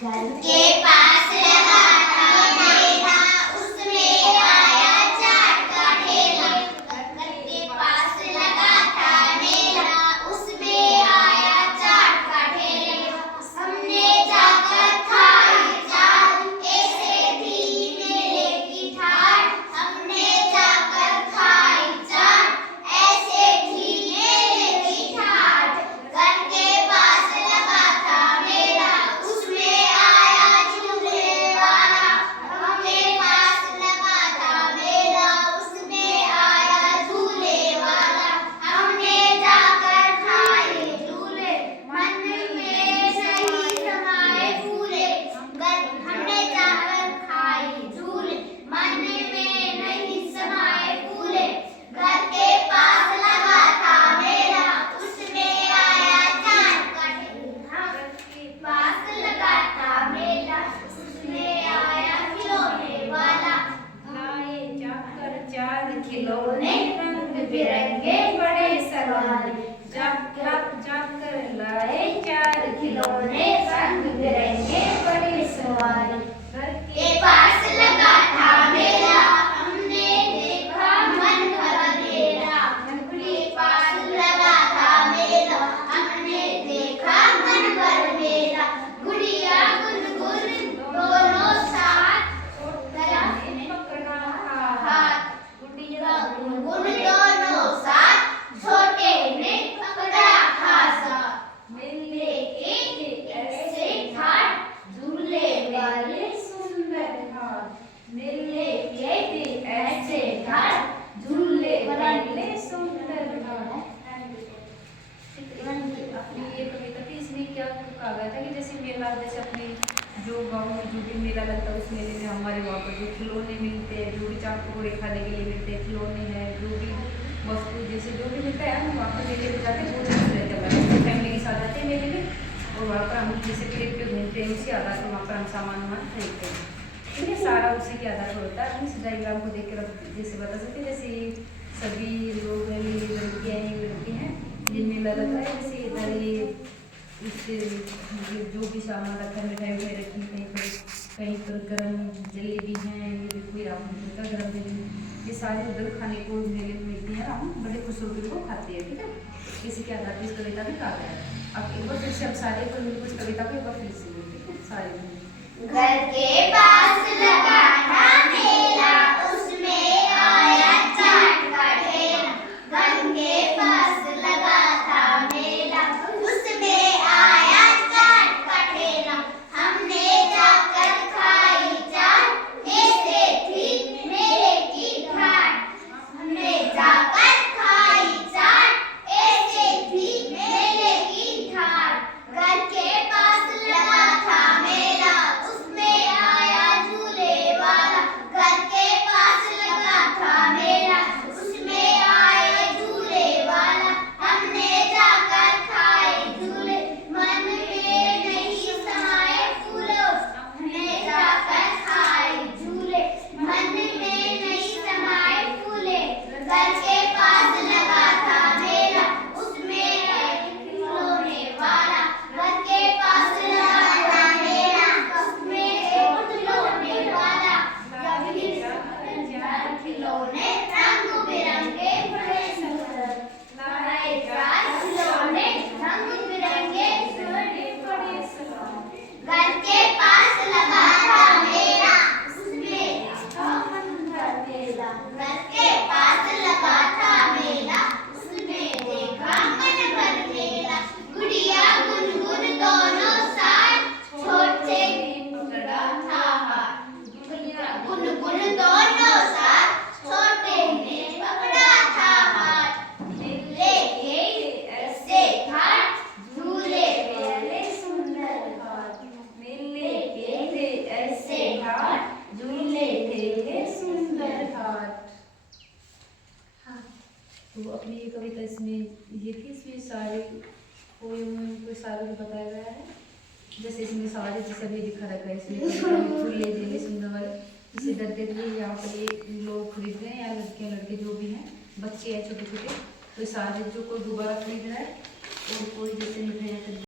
घर के पास लगा था मेला, उसमें आया चाट का ठेला। घर के पास लगा था मेला, उसमें आया चाट का ठेला। हमने जाकर खाई चाट, ऐसे थी मेले की ठाठ। हमने जाकर खाई चाट, ऐसे थी मेले की ठाठ। घर के पास लगा था मेला, उसमें आया झूले वाला। हमने पास लगा था मेला, उसमें आया झूले वाला। हमने जाकर खाए झूले, मन में नहीं समाए फूले। हमने जाकर खाए झूले, मन में नहीं समाए फूले। घर के पास लगा था मेला, उसमें आया चाट का ठेला। पास लगा था मेला, उसमें आया खिलौने वाला। लाए जाकर चार खिलौने खिलौने रंग बिरंगे बड़े सवारे। जाकर लाए चार खिलौने रंग बिरंगे बड़े सवारे। घर के पास लगा था मेला, हमने देखा मन भर मेरा। के पास लगा था मेला, हमने देखा मन भर मेरा। गुड़िया गुनगुन दोनों साथ, पकड़ा हाथ। गुड़िया गुनगुन दोनों साथ, छोटे ने पकड़ा खासा। मिलने के ऐसे घाट, झूले वाले सुंदर घाट। मिलने के ऐसे घाट, झूले वाले सुंदर घाट। अपनी ये कविता थी, इसमें क्या कहा गया था कि जैसे मेला, जैसे अपने जो गाँव में जो भी मेला लगता है उस मेले में हमारे वहाँ पर जो खिलौने मिलते हैं, जो भी चाट पकौड़े खाने के लिए मिलते हैं, खिलौने हैं, जो भी वस्तु जैसे जो भी मिलता है, हम वहाँ पर मेले में जाते हैं, वो चीज़ रहते हैं हमारे फैमिली के साथ जाते हैं मेले में। और वहाँ पर हम जैसे ट्रिप पे घूमते हैं, उसी आधार पर वहाँ पर हम सामान खरीदते हैं। ठीक है, सारा उसी के आधार पर होता है। हम इस डायग्राम को देख कर जैसे बता सकते हैं, जैसे सभी लोग हैं, ये लड़कियाँ हैं, लड़के हैं, ये मेला लगा है। जैसे इधर ये इससे जो भी सामान रखा है, मिठाई उठाई रखी, कहीं पर गर्म जलेबी हैं, ये भी कोई रामचंद्र का गर्म जलेबी, ये सारे उधर खाने को मेले में मिलती है, हम बड़े खुश होकर को खाते हैं। ठीक है, इसी के आधार पर इस कविता में कहा गया है। अब एक बार फिर से हम सारे को इस कविता को एक बार फिर से बोलते हैं सारे। घर के पास लगा था मेला, उसमें आया चाट का ठेला। घर के पास लगा था मेला, उसमें आया चाट का ठेला। हमने जाकर खाई चाट, ऐसे थी मेले की ठाठ। हमने जाकर खाई चाट, ऐसे थी मेले की ठाठ। घर के पास लगा था मेला, उसमें आया झूले वाला। घर के पास लगा था मेला, उसमें आया झूले वाला। हमने जाकर खाए झूले, मन में नहीं समाए फूलों। हमने जाकर खाए झूले, मन में नहीं समाए फूले। घर के पास लगा था मेला, उसमें खिलौने वाला। घर के पास लगा था मेला, उसमें खिलौने वाला। खिलौने रंग बिरंगे बड़े सुंदर। लाए चार खिलौने रंग बिरंगे बड़े सुंदर। घर के पास लगा था मेला, उसमें मन भर मेला। घर के पास लगा था मेला, उसमें देखा मन भर मेला। गुड़िया गुनगुन दोनों साथ, छोटे पकड़ा था हाथ। गुनगुन दोनों साथ, छोटे ने पकड़ा था हाथ। मिलने के ऐसे घाट, झूले वाले सुंदर घाट। मिलने के थे ऐसे घाट, झूले थे सुंदर घाट। तो अपनी ये कविता इसमें ये थी, इसमें सारे पोएम को सारे को बताया गया है। जैसे इसमें सारे जैसे अभी दिखा रखा है, इसमें झूले झूले सुंदर वाले इसे डरते थे। यहाँ पर ये लोग खरीद रहे हैं, या लड़कियाँ लड़के जो भी हैं, बच्चे हैं छोटे छोटे, तो सारे जो कोई दोबारा खरीद रहा है और कोई जैसे मिठाई